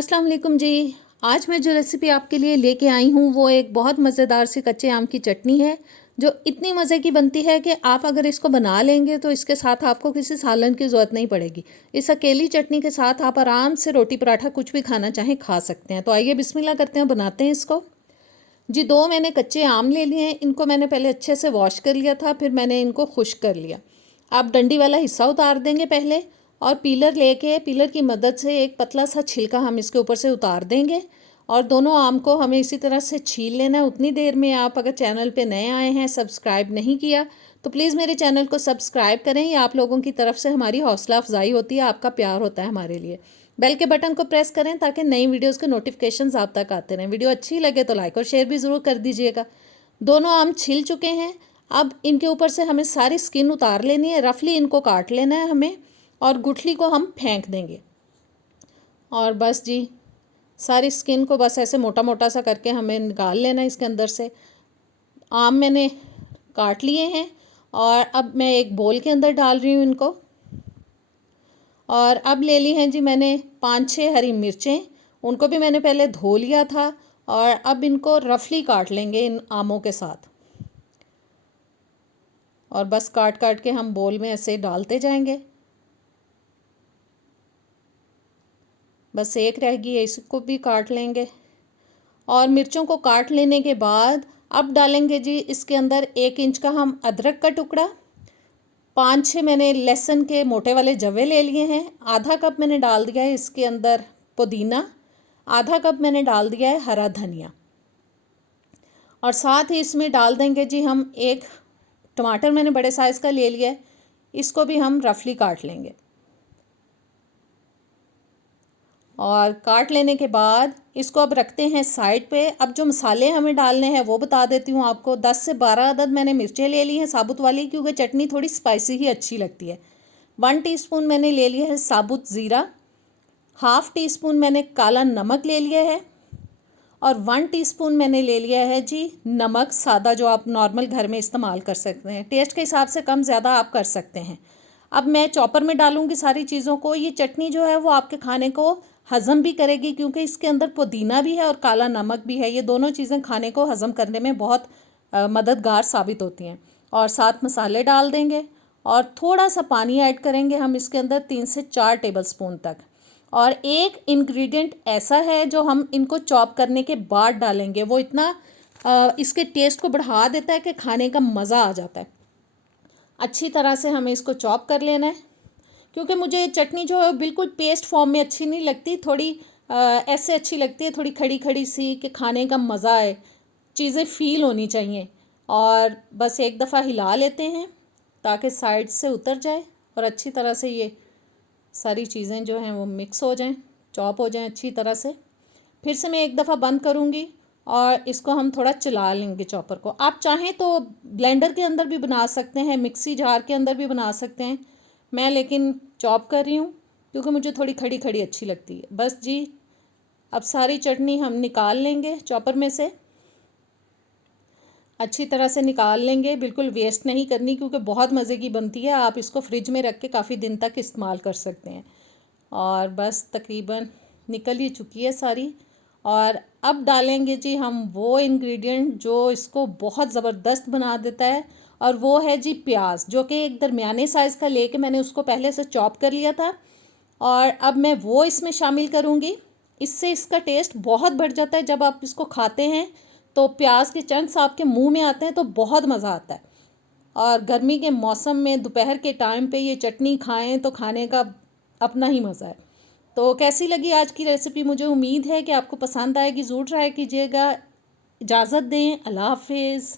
अस्सलाम वालेकुम जी। आज मैं जो रेसिपी आपके लिए लेके आई हूँ वो एक बहुत मज़ेदार सी कच्चे आम की चटनी है जो इतनी मज़े की बनती है कि आप अगर इसको बना लेंगे तो इसके साथ आपको किसी सालन की ज़रूरत नहीं पड़ेगी। इस अकेली चटनी के साथ आप आराम से रोटी पराठा कुछ भी खाना चाहें खा सकते हैं। तो आइए बिस्मिल्लाह करते हैं, बनाते हैं इसको। जी, 2 मैंने कच्चे आम ले लिए हैं। इनको मैंने पहले अच्छे से वॉश कर लिया था, फिर मैंने इनको खुश्क कर लिया। आप डंडी वाला हिस्सा उतार देंगे पहले, और पीलर लेके पीलर की मदद से एक पतला सा छिलका हम इसके ऊपर से उतार देंगे। और दोनों आम को हमें इसी तरह से छील लेना है। उतनी देर में आप अगर चैनल पे नए आए हैं, सब्सक्राइब नहीं किया तो प्लीज़ मेरे चैनल को सब्सक्राइब करें। ये आप लोगों की तरफ से हमारी हौसला अफजाई होती है, आपका प्यार होता है हमारे लिए। बेल के बटन को प्रेस करें ताकि नई वीडियोस के नोटिफिकेशंस आप तक आते रहें। वीडियो अच्छी लगे तो लाइक और शेयर भी ज़रूर कर दीजिएगा। दोनों आम छिल चुके हैं। अब इनके ऊपर से हमें सारी स्किन उतार लेनी है, रफली इनको काट लेना है हमें, और गुठली को हम फेंक देंगे। और बस जी, सारी स्किन को बस ऐसे मोटा मोटा सा करके हमें निकाल लेना है इसके अंदर से। आम मैंने काट लिए हैं और अब मैं एक बोल के अंदर डाल रही हूँ इनको। और अब ले ली हैं जी मैंने 5-6 हरी मिर्चें, उनको भी मैंने पहले धो लिया था। और अब इनको रफली काट लेंगे इन आमों के साथ। और बस काट काट के हम बोल में ऐसे डालते जाएंगे। बस एक रह गई है, इसको भी काट लेंगे। और मिर्चों को काट लेने के बाद अब डालेंगे जी इसके अंदर 1 इंच का हम अदरक का टुकड़ा, 5-6 मैंने लहसुन के मोटे वाले जवे ले लिए हैं, आधा कप मैंने डाल दिया है इसके अंदर पुदीना, आधा कप मैंने डाल दिया है हरा धनिया। और साथ ही इसमें डाल देंगे जी हम एक टमाटर, मैंने बड़े साइज़ का ले लिया है, इसको भी हम रफली काट लेंगे। और काट लेने के बाद इसको अब रखते हैं साइड पे। अब जो मसाले हमें डालने हैं वो बता देती हूँ आपको। 10 से 12 अदद मैंने मिर्चें ले ली हैं साबुत वाली, क्योंकि चटनी थोड़ी स्पाइसी ही अच्छी लगती है। 1 टीस्पून मैंने ले लिया है साबुत ज़ीरा, 1/2 टीस्पून मैंने काला नमक ले लिया है, और 1 टीस्पून मैंने ले लिया है जी नमक सादा, जो आप नॉर्मल घर में इस्तेमाल कर सकते हैं। टेस्ट के हिसाब से कम ज़्यादा आप कर सकते हैं। अब मैं चॉपर में डालूंगी सारी चीज़ों को। ये चटनी जो है वो आपके खाने को हज़म भी करेगी, क्योंकि इसके अंदर पुदीना भी है और काला नमक भी है। ये दोनों चीज़ें खाने को हज़म करने में बहुत मददगार साबित होती हैं। और साथ मसाले डाल देंगे और थोड़ा सा पानी ऐड करेंगे हम इसके अंदर, 3 से 4 टेबलस्पून तक। और एक इंग्रेडिएंट ऐसा है जो हम इनको चॉप करने के बाद डालेंगे, वो इतना इसके टेस्ट को बढ़ा देता है कि खाने का मज़ा आ जाता है। अच्छी तरह से हमें इसको चॉप कर लेना है, क्योंकि मुझे चटनी जो है बिल्कुल पेस्ट फॉर्म में अच्छी नहीं लगती, थोड़ी ऐसे अच्छी लगती है, थोड़ी खड़ी खड़ी सी, कि खाने का मज़ा आए, चीज़ें फील होनी चाहिए। और बस एक दफ़ा हिला लेते हैं ताकि साइड से उतर जाए और अच्छी तरह से ये सारी चीज़ें जो हैं वो मिक्स हो जाएं, चॉप हो जाएं अच्छी तरह से। फिर से मैं एक दफ़ा बंद करूँगी और इसको हम थोड़ा चला लेंगे चॉपर को। आप चाहें तो ब्लेंडर के अंदर भी बना सकते हैं, मिक्सी जार के अंदर भी बना सकते हैं। मैं लेकिन चॉप कर रही हूँ क्योंकि मुझे थोड़ी खड़ी खड़ी अच्छी लगती है। बस जी, अब सारी चटनी हम निकाल लेंगे चॉपर में से, अच्छी तरह से निकाल लेंगे, बिल्कुल वेस्ट नहीं करनी, क्योंकि बहुत मज़े की बनती है। आप इसको फ्रिज में रख के काफ़ी दिन तक इस्तेमाल कर सकते हैं। और बस तकरीबन निकल ही चुकी है सारी। और अब डालेंगे जी हम वो इंग्रेडिएंट जो इसको बहुत ज़बरदस्त बना देता है, और वो है जी प्याज, जो कि एक दरमियाने साइज़ का लेके मैंने उसको पहले से चॉप कर लिया था। और अब मैं वो इसमें शामिल करूँगी। इससे इसका टेस्ट बहुत बढ़ जाता है। जब आप इसको खाते हैं तो प्याज के चंक्स आपके मुंह में आते हैं तो बहुत मज़ा आता है। और गर्मी के मौसम में दोपहर के टाइम पे ये चटनी खाएं तो खाने का अपना ही मज़ा है। तो कैसी लगी आज की रेसिपी? मुझे उम्मीद है कि आपको पसंद आएगी, ज़रूर ट्राई कीजिएगा। इजाज़त दें, अल्लाह हाफिज़।